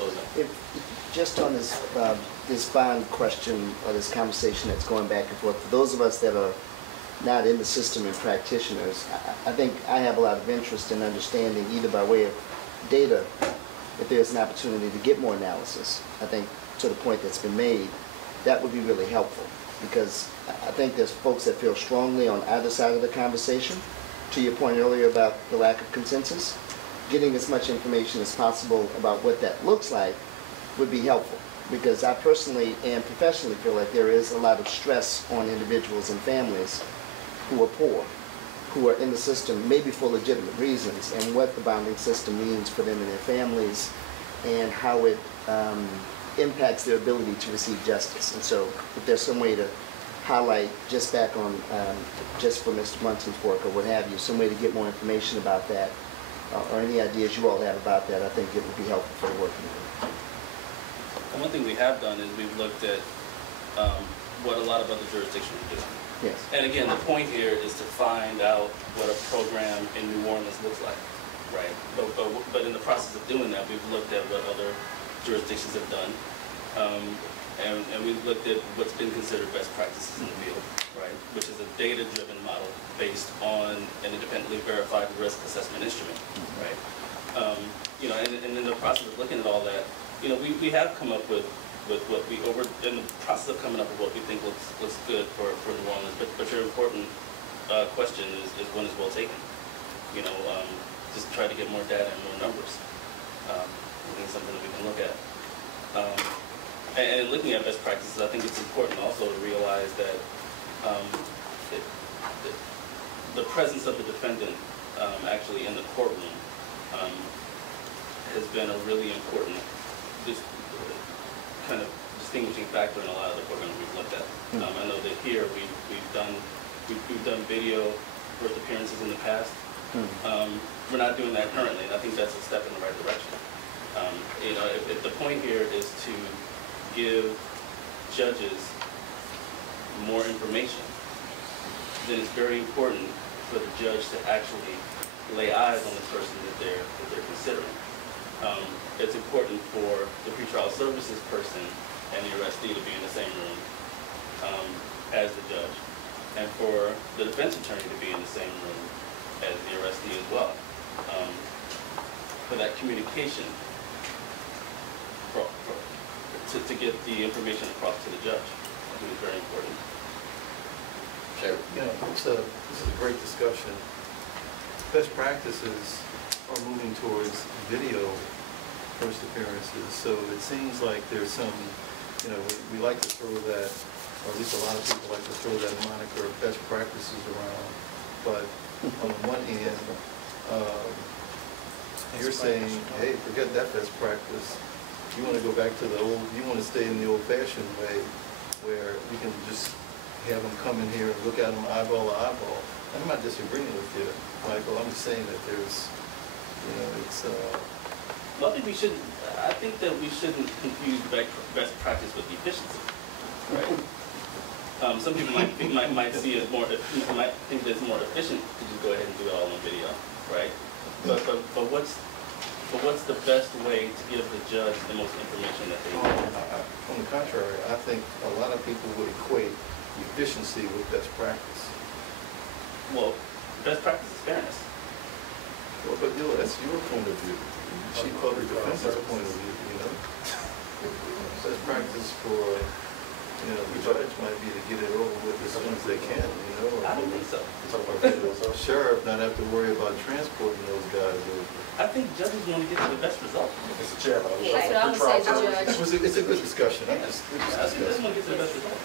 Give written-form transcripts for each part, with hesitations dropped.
close out. Just on this bond question or this conversation that's going back and forth, for those of us that are not in the system and practitioners, I think I have a lot of interest in understanding, either by way of data, if there's an opportunity to get more analysis. I think to the point that's been made, that would be really helpful, because I think there's folks that feel strongly on either side of the conversation. To your point earlier about the lack of consensus, getting as much information as possible about what that looks like would be helpful, because I personally and professionally feel like there is a lot of stress on individuals and families who are poor, who are in the system maybe for legitimate reasons, and what the bonding system means for them and their families, and how it impacts their ability to receive justice. And so if there's some way to highlight, just back on, just for Mr. Munson's work or what have you, some way to get more information about that, or any ideas you all have about that, I think it would be helpful for the work community. And one thing we have done is we've looked at what a lot of other jurisdictions do. Yes. And again, the point here is to find out what a program in New Orleans looks like, right? But in the process of doing that, we've looked at what other jurisdictions have done, and we've looked at what's been considered best practices in the field, right? Which is a data-driven model based on an independently verified risk assessment instrument, right? You know, and in the process of looking at all that, you know, we have come up with what we in the process of coming up with what we think looks good for New Orleans. But your important question is one is well taken. You know, just try to get more data and more numbers. I think it's something that we can look at. And in looking at best practices, I think it's important also to realize that the presence of the defendant actually in the courtroom has been a really important kind of distinguishing factor in a lot of the programs we've looked at. I know that here we've done video birth appearances in the past. We're not doing that currently, and I think that's a step in the right direction. You know, if the point here is to give judges more information, then it's very important for the judge to actually lay eyes on the person that they're considering. It's important for the pretrial services person and the arrestee to be in the same room as the judge, and for the defense attorney to be in the same room as the arrestee as well. For that communication, to get the information across to the judge, I think is very important. Sure. You know, this is a great discussion. Best practices are moving towards video first appearances, so it seems like there's some, you know, we like to throw that, or at least a lot of people like to throw that moniker of best practices around, but on the one hand, you're saying, hey, forget that best practice. You want to go back to the old, you want to stay in the old-fashioned way where you can just have them come in here and look at them eyeball to eyeball. I'm not disagreeing with you, Michael. I'm just saying that there's, you know, it's... Well, I think that we shouldn't confuse best practice with efficiency, right? Some people might see it more, might think that it's more efficient to just go ahead and do it all on video, right? But what's the best way to give the judge the most information that they need? On the contrary, I think a lot of people would equate efficiency with best practice. Well, best practice is fairness. Well, but you know, that's your point of view. Chief Public Defender's point of view, you know. Best practice for, you know, the judge might be to get it over with as soon as they can, you know. I don't think so. Sheriff not have to worry about transporting those guys over. I think judges want to get to the best result. Mr. Chairman, That's what I would say to judge. It's a good discussion. I think judges want to get to the best result.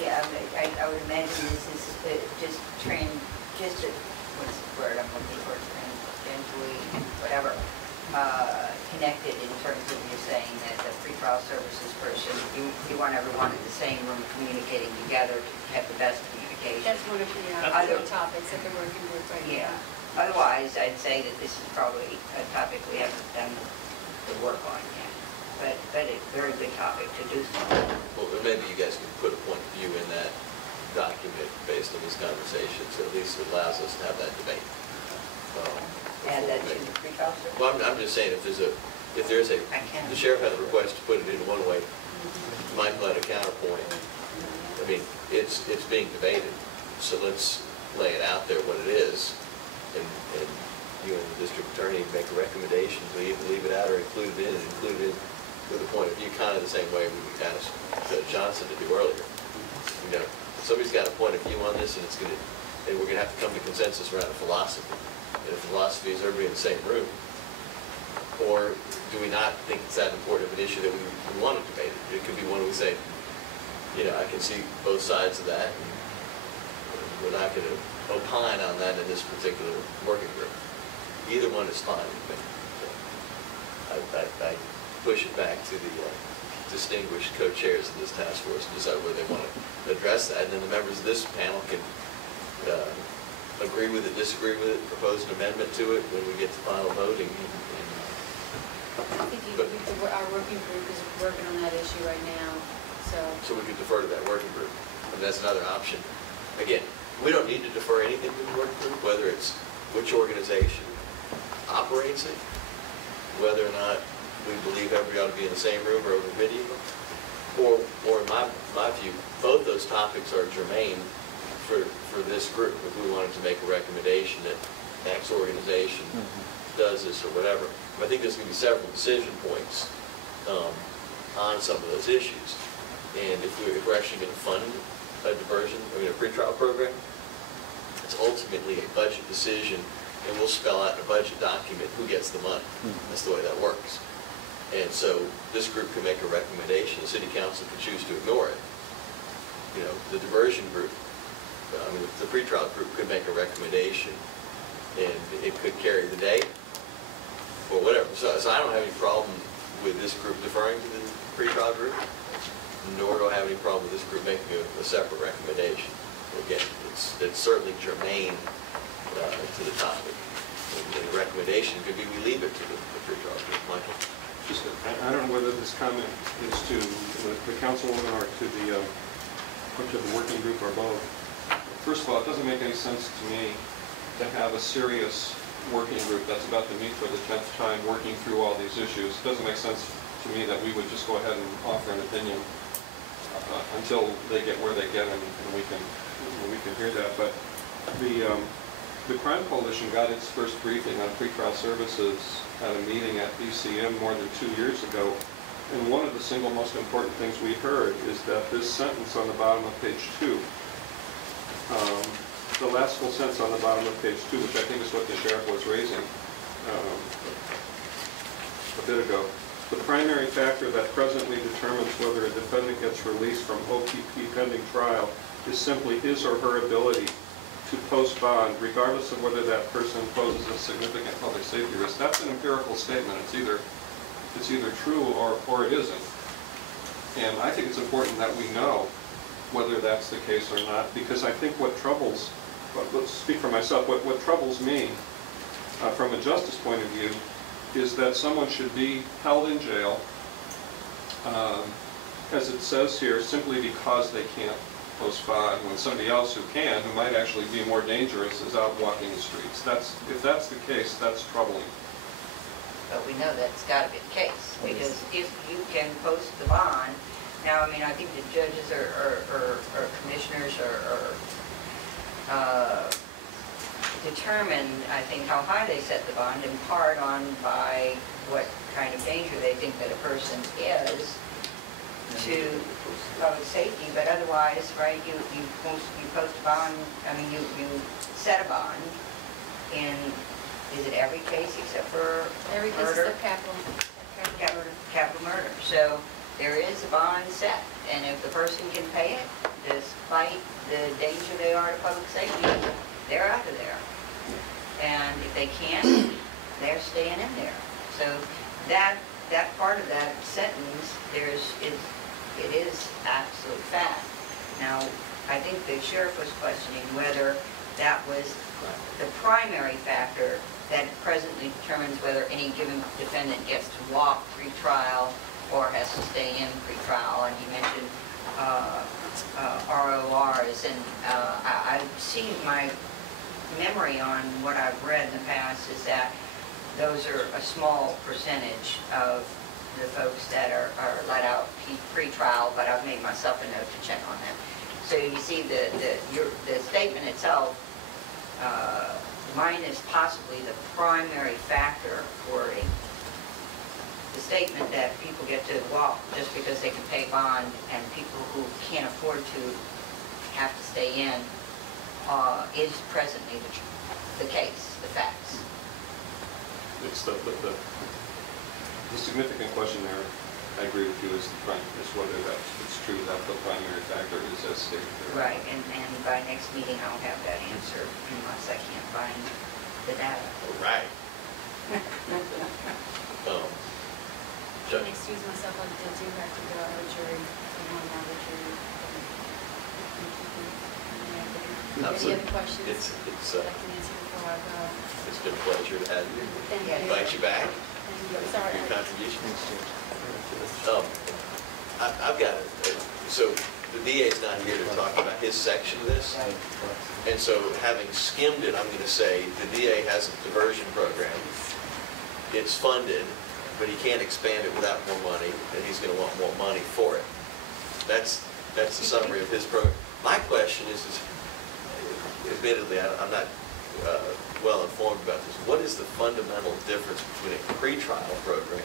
Yeah, I would imagine this is just what's the word I'm looking for, whatever, connected in terms of you saying that the pretrial services person, you want everyone in the same room communicating together to have the best communication. That's one of the other topics that they're working with right now. Yeah. Otherwise, I'd say that this is probably a topic we haven't done the work on yet. But a very good topic to do so. Well, maybe you guys can put a point of view in that document based on this conversation, so at least it allows us to have that debate. Add that to the pretrial service? Well, I'm just saying, if there's a if there's a, I can. the sheriff has a request to put it in one way, Michael had a counterpoint. I mean, it's being debated, so let's lay it out there what it is, and you and the district attorney make a recommendation to either leave it out or include it in, and include it in with a point of view, kind of the same way we asked Judge Johnson to do earlier. You know, somebody's got a point of view on this, and we're gonna have to come to consensus around a philosophy. And if the philosophy is everybody in the same room, or do we not think it's that important of an issue that we want to debate it? It could be one we say, you know, I can see both sides of that, and we're not going to opine on that in this particular working group. Either one is fine with me. So I push it back to the distinguished co-chairs of this task force to decide whether they want to address that, and then the members of this panel can agree with it, disagree with it, propose an amendment to it when we get to final voting. I think our working group is working on that issue right now, so. So we could defer to that working group, and that's another option. Again, we don't need to defer anything to the working group, whether it's which organization operates it, whether or not we believe everybody ought to be in the same room or over video, or in my view, both those topics are germane for this group. If we wanted to make a recommendation that X organization does this or whatever. I think there's going to be several decision points on some of those issues. And if we're actually going to fund a diversion, a pretrial program, it's ultimately a budget decision, and we'll spell out in a budget document who gets the money. That's the way that works. And so this group can make a recommendation. The city council can choose to ignore it. You know, the diversion group, the pretrial group could make a recommendation, and it could carry the day, or whatever. So I don't have any problem with this group deferring to the pretrial group, nor do I have any problem with this group making a separate recommendation. Again, it's certainly germane to the topic. And the recommendation could be we leave it to the pretrial group. Michael? I don't know whether this comment is to the councilwoman or to the working group or both. First of all, it doesn't make any sense to me to have a serious working group that's about to meet for the 10th time working through all these issues. It doesn't make sense to me that we would just go ahead and offer an opinion until they get where they get, and we can hear that. But the Crime Coalition got its first briefing on pretrial services at a meeting at BCM more than 2 years ago, and one of the single most important things we heard is that this sentence on the bottom of page 2, the last full sentence on the bottom of page 2, which I think is what the sheriff was raising a bit ago. The primary factor that presently determines whether a defendant gets released from OPP pending trial is simply his or her ability to post bond, regardless of whether that person poses a significant public safety risk. That's an empirical statement. It's either true or it isn't. And I think it's important that we know whether that's the case or not, because I think what troubles, let's speak for myself, what troubles me from a justice point of view is that someone should be held in jail, as it says here, simply because they can't post bond, when somebody else who can, who might actually be more dangerous, is out walking the streets. If that's the case, that's troubling. But we know that's got to be the case, because if you can post the bond, now, I mean, I think the judges or commissioners determine, I think, how high they set the bond, in part by what kind of danger they think that a person is to public safety, but otherwise, right, you post a bond, I mean, you set a bond in, is it every case except for Every case murder? except capital murder. So there is a bond set, and if the person can pay it, despite the danger they are to public safety, they're out of there. And if they can't, they're staying in there. So that part of that sentence, it is absolute fact. Now, I think the sheriff was questioning whether that was the primary factor that presently determines whether any given defendant gets to walk pre-trial or has to stay in pre-trial. And he mentioned RORs, and I've seen, my memory on what I've read in the past is that those are a small percentage of the folks that are let out pre-trial, but I've made myself a note to check on that. So you see the statement itself, mine is possibly the primary factor for the statement that people get to walk just because they can pay bond, and people who can't afford to have to stay in is presently the case, the facts. It's the significant question there, I agree with you, is whether it's true that the primary factor is as stated there. Right, and by next meeting I'll have that answer unless I can't find the data. Right. Can I excuse myself, I do have to go out of jury, one out of jury. Any other questions that I can answer before I go? It's been a pleasure to have you. Thank you. Invite you back Thank you. for Sorry. your contributions. I've got it. So the DA's not here to talk about his section of this. And so having skimmed it, I'm going to say the DA has a diversion program. It's funded, but he can't expand it without more money, and he's going to want more money for it. That's the summary of his program. My question is admittedly, I'm not well informed about this. What is the fundamental difference between a pretrial program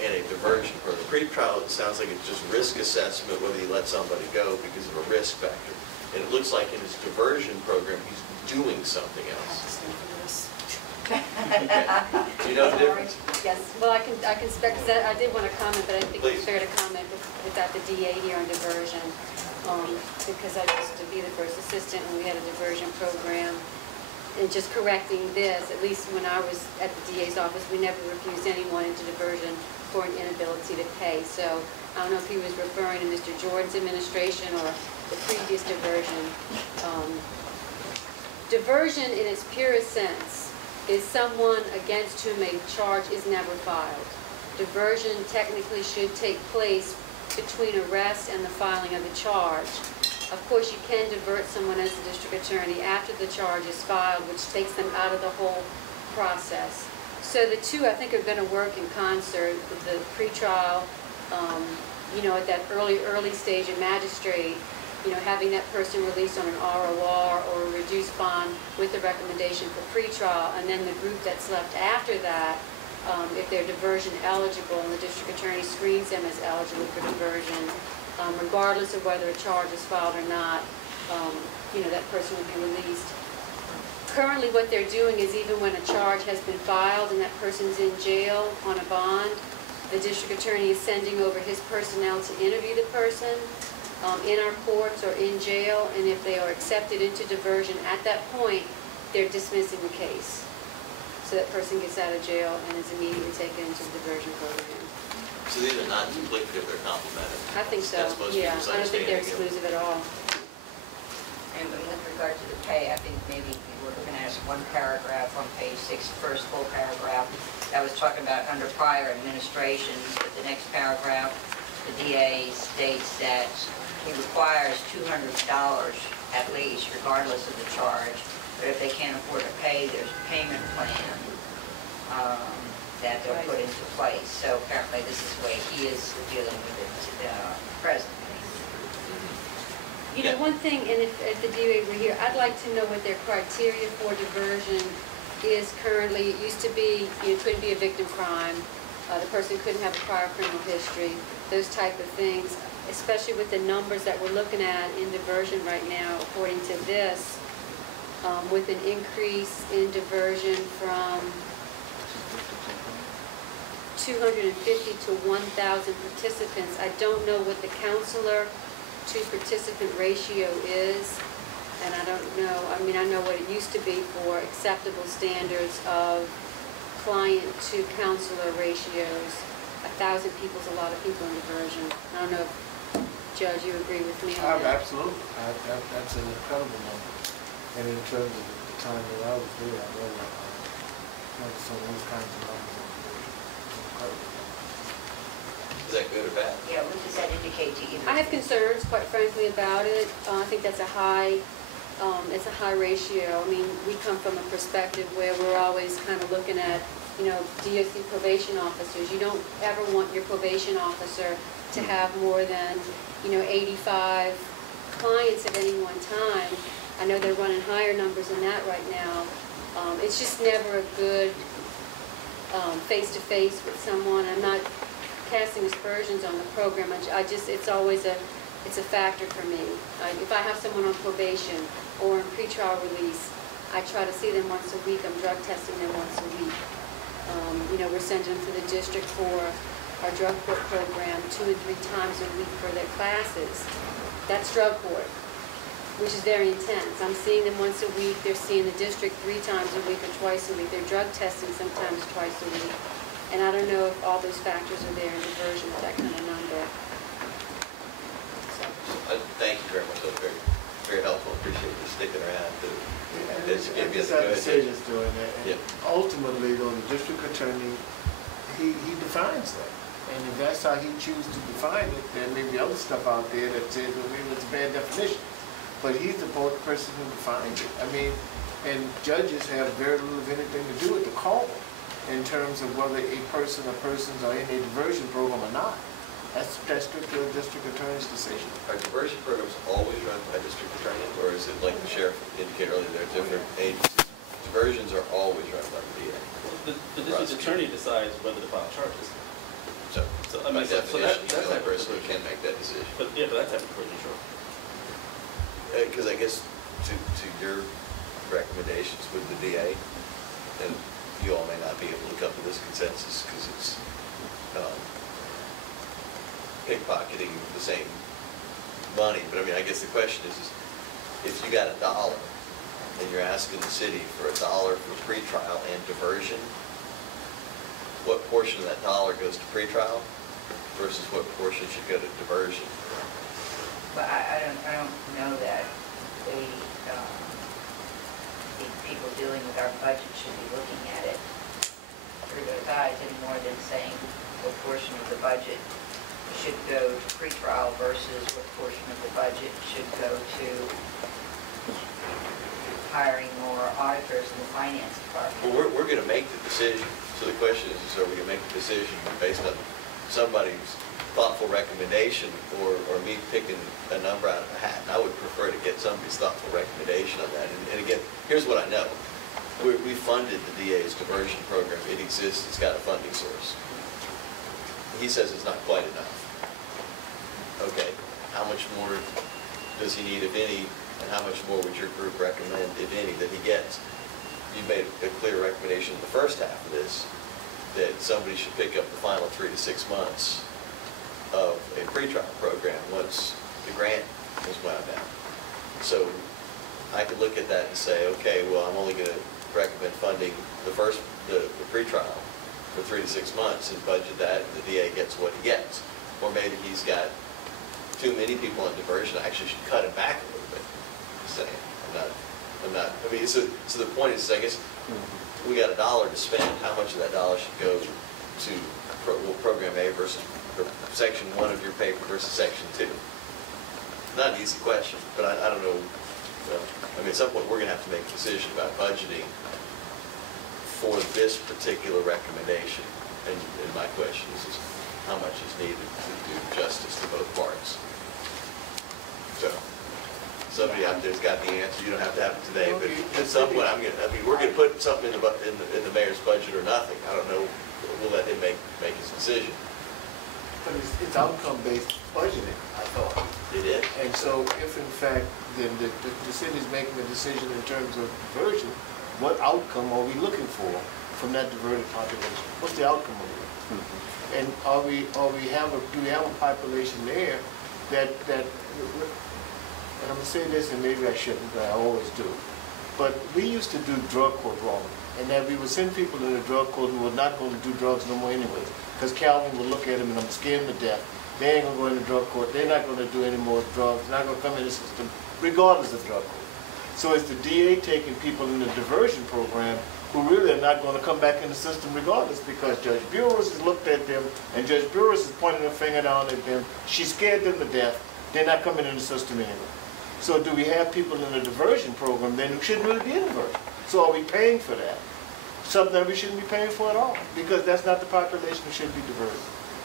and a diversion program? Pretrial, it sounds like it's just risk assessment, whether you let somebody go because of a risk factor. And it looks like in his diversion program, he's doing something else. Okay. Do you know the difference? Yes, well, I can spec, I did want to comment, but I think Please. it's fair to comment without the DA here on diversion, because I used to be the first assistant when we had a diversion program. And just correcting this, at least when I was at the DA's office, we never refused anyone into diversion for an inability to pay. So I don't know if he was referring to Mr. Jordan's administration or the previous diversion. Diversion in its purest sense is someone against whom a charge is never filed. Diversion technically should take place between arrest and the filing of the charge. Of course, you can divert someone as a district attorney after the charge is filed, which takes them out of the whole process. So the two, I think, are going to work in concert. The pretrial, at that early stage in magistrate, having that person released on an ROR or a reduced bond with the recommendation for pretrial, and then the group that's left after that, if they're diversion eligible and the district attorney screens them as eligible for diversion, regardless of whether a charge is filed or not, that person will be released. Currently what they're doing is even when a charge has been filed and that person's in jail on a bond, the district attorney is sending over his personnel to interview the person in our courts or in jail, and if they are accepted into diversion at that point, they're dismissing the case. So that person gets out of jail and is immediately taken into the diversion program. So these are not duplicative, they're complementary. I think so, That's most yeah. people's I don't think they're understanding exclusive at all. And with regard to the pay, I think maybe we're going to ask one paragraph on page 6, first full paragraph, that was talking about under prior administrations, but the next paragraph, the DA states that he requires $200 at least, regardless of the charge, but if they can't afford to pay, there's a payment plan that they'll put into place. So apparently this is the way he is dealing with it presently. One thing, and if the DA were here, I'd like to know what their criteria for diversion is currently. It used to be, it couldn't be a victim crime, the person couldn't have a prior criminal history, those type of things, especially with the numbers that we're looking at in diversion right now, according to this, with an increase in diversion from 250 to 1,000 participants. I don't know what the counselor to participant ratio is, and I don't know, I know what it used to be for acceptable standards of client to counselor ratios. 1,000 people is a lot of people in diversion. I don't know if, Judge, you agree with me on that? Absolutely. That's an incredible number. And in terms of the time that I was there, I never saw those kinds of numbers. Incredible. Is that good or bad? Yeah, what does that indicate to you? I have concerns, quite frankly, about it. I think that's a high it's a high ratio. I mean, we come from a perspective where we're always kind of looking at, you know, DOC probation officers. You don't ever want your probation officer to have more than, you know, 85 clients at any one time. I know they're running higher numbers than that right now. It's just never a good face-to-face with someone. I'm not casting aspersions on the program. It's always it's a factor for me. If I have someone on probation or in pretrial release, I try to see them once a week. I'm drug testing them once a week. You know, we're sending them to the district for our drug court program 2 and 3 times a week for their classes. That's drug court, which is very intense. I'm seeing them once a week. They're seeing the district 3 times a week or twice a week. They're drug testing sometimes twice a week. And I don't know if all those factors are there in diversion of that kind of number. So. Thank you very much. That was very, very helpful. Appreciate you sticking around to And just have to say this doing that. And Yeah. ultimately, though, the district attorney, he defines that. And if that's how he chooses to define it, there may be other stuff out there that says, well, maybe it's a bad definition. But he's the person who defines it. I mean, and judges have very little of anything to do with the call in terms of whether a person or persons are in a diversion program or not. That's strictly a district attorney's decision. Are diversion programs always run by district attorneys, or is it like the sheriff indicated earlier, there are different agencies? Diversions are always run by the DA. The district attorney decides whether to file charges. So I mean, by definition, the only person who can make that decision. But yeah, but that type of person, sure. Because I guess to your recommendations with the DA, and you all may not be able to come to this consensus because it's pickpocketing the same money. But I mean, I guess the question is if you got $1 and you're asking the city for $1 for pretrial and diversion, what portion of that dollar goes to pretrial versus what portion should go to diversion? But I don't know that the people dealing with our budget should be looking at it through those eyes any more than saying what portion of the budget should go to pretrial versus what portion of the budget should go to hiring more auditors in the finance department. Well, we're going to make the decision. So the question is are we going to make the decision based on somebody's thoughtful recommendation or me picking a number out of a hat? And I would prefer to get somebody's thoughtful recommendation on that. And again, here's what I know. We funded the DA's diversion program. It exists. It's got a funding source. He says it's not quite enough. Okay, how much more does he need, if any, and how much more would your group recommend, if any, that he gets? You made a clear recommendation in the first half of this that somebody should pick up the final 3 to 6 months of a pretrial program once the grant is wound down. So I could look at that and say, okay, well, I'm only going to recommend funding the pretrial for 3 to 6 months and budget that, and the DA gets what he gets. Or maybe he's got too many people on diversion. I actually should cut it back a little bit. Just saying, I'm not. I mean, so the point is, I guess we got $1 to spend. How much of that $1 should go to program A versus section 1 of your paper versus section 2? Not an easy question, but I don't know. I mean, at some point we're going to have to make a decision about budgeting for this particular recommendation. And my question is how much is needed to do justice to both parts. So somebody out there's got the answer. You don't have to have it today, but at some point we're going to put something in the mayor's budget or nothing. I don't know. We'll let him make his decision. But it's outcome-based budgeting, I thought. It is. And so if in fact then the city's making a decision in terms of diversion, what outcome are we looking for from that diverted population? What's the outcome of it? Mm-hmm. And do we have a population there that and I'm gonna say this and maybe I shouldn't, but I always do. But we used to do drug court wrong, and that we would send people in the drug court who were not going to do drugs no more anyway, because Calvin would look at them and I'm scared them to death. They ain't gonna go in the drug court. They're not gonna do any more drugs. They're not gonna come in the system, regardless of drug court. So it's the DA taking people in the diversion program who really are not going to come back in the system regardless, because Judge Burris has looked at them and Judge Burris is pointing her finger down at them. She scared them to death. They're not coming in the system anyway. So do we have people in the diversion program then who shouldn't really be in diversion? So are we paying for that? Something that we shouldn't be paying for at all, because that's not the population who should be diverted.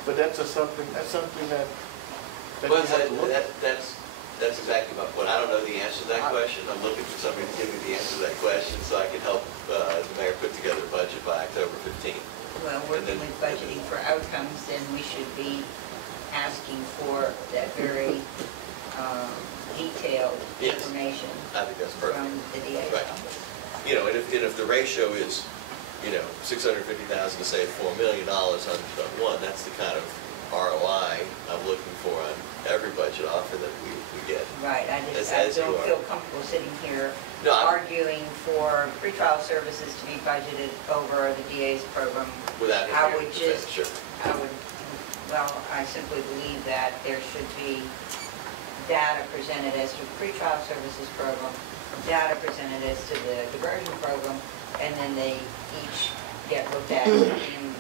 But that's something that Well, you have to look at. that's exactly my point. I don't know the answer to that question. I'm looking for somebody to give me the answer to that question so I can help the mayor put together a budget by October 15th. Well, working with budgeting for outcomes, then we should be asking for that very detailed Yes. information I think that's perfect. from the DA's Right. office. You know, and if the ratio is, you know, 650,000 to save $4 million on one, that's the kind of ROI I'm looking for on every budget offer that we get. Right, I As you don't are. feel comfortable sitting here No, arguing for pretrial services to be budgeted over the DA's program. Without I having would your just, percentage, sure. I simply believe that there should be data presented as to pretrial services program, data presented as to the diversion program, and then they each get looked at in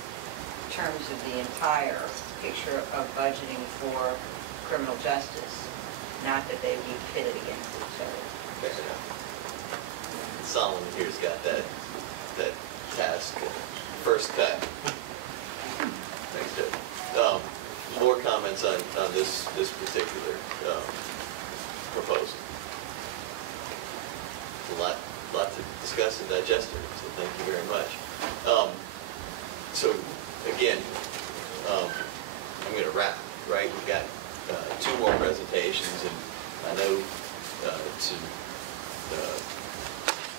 terms of the entire picture of budgeting for criminal justice, not that they be pitted against each other. Fair enough. Solomon here's got that task first cut. Thanks, Joe. More comments on this particular proposal. A lot to discuss and digest here, so thank you very much. So again, I'm going to wrap, right? We've got 2 more presentations, and I know to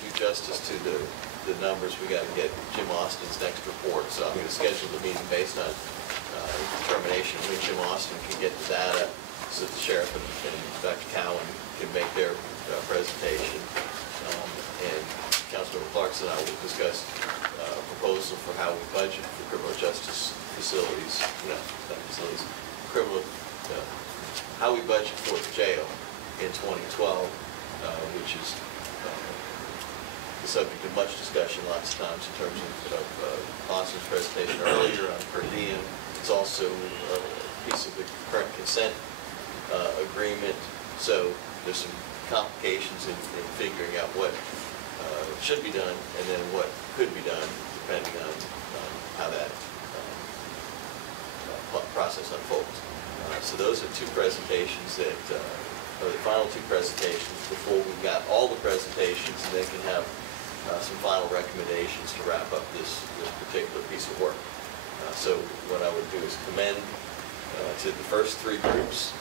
do justice to the numbers, we got to get Jim Austin's next report. So I'm going to schedule the meeting based on determination when Jim Austin can get the data, so that the sheriff and Dr. Cowan can make their presentation. And Councilmember Clarkson and I will discuss a proposal for how we budget for criminal justice facilities, not facilities, how we budget for the jail in 2012, which is the subject of much discussion lots of times in terms of Austin's presentation earlier on per diem. It's also a piece of the current consent agreement. So there's some complications in figuring out what should be done and then what could be done depending on how that process unfolds. So those are 2 presentations that are the final 2 presentations before we've got all the presentations, and then can have some final recommendations to wrap up this particular piece of work. So what I would do is commend to the first 3 groups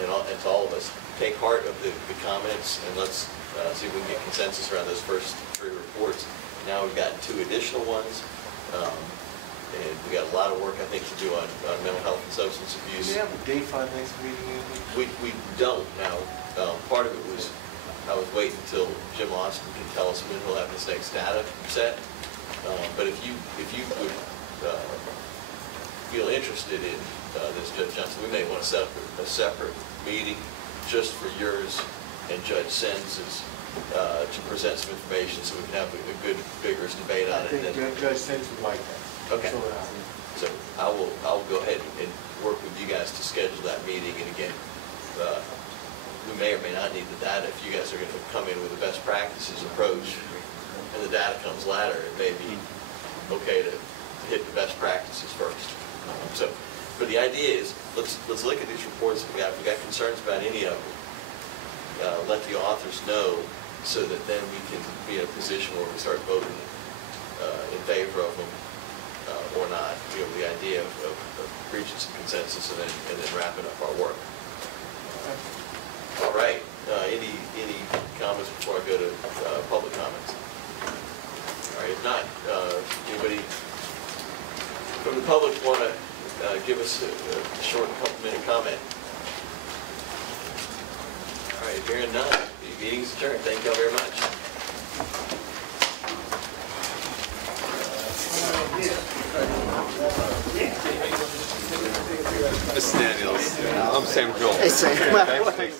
and to all of us, take heart of the comments, and let's see if we can get consensus around those first 3 reports. Now we've got 2 additional ones, and we got a lot of work, I think, to do on mental health and substance abuse. Do you have a date for our next meeting? We don't now. Part of it was I was waiting until Jim Austin can tell us when he'll have this next data set. But if you would feel interested in this, Judge Johnson, we may want to set up a separate meeting just for yours and Judge Sens's to present some information so we can have a good, vigorous debate on it. I think Judge Sens would like that. Okay. So I will go ahead and work with you guys to schedule that meeting. And again, we may or may not need the data. If you guys are going to come in with a best practices approach and the data comes later, it may be okay to hit the best practices first. But the idea is, let's look at these reports that we got. If we got concerns about any of them, let the authors know so that then we can be in a position where we start voting in favor of them or not. You know, the idea of reaching some consensus and then wrapping up our work. All right. Any comments before I go to public comments? All right. If not, anybody from the public want to give us a short couple-minute comment? All right. Hearing none, the meeting's adjourned. Thank you all very much. Mr. Daniels, I'm Sam Joel. Hey, Sam.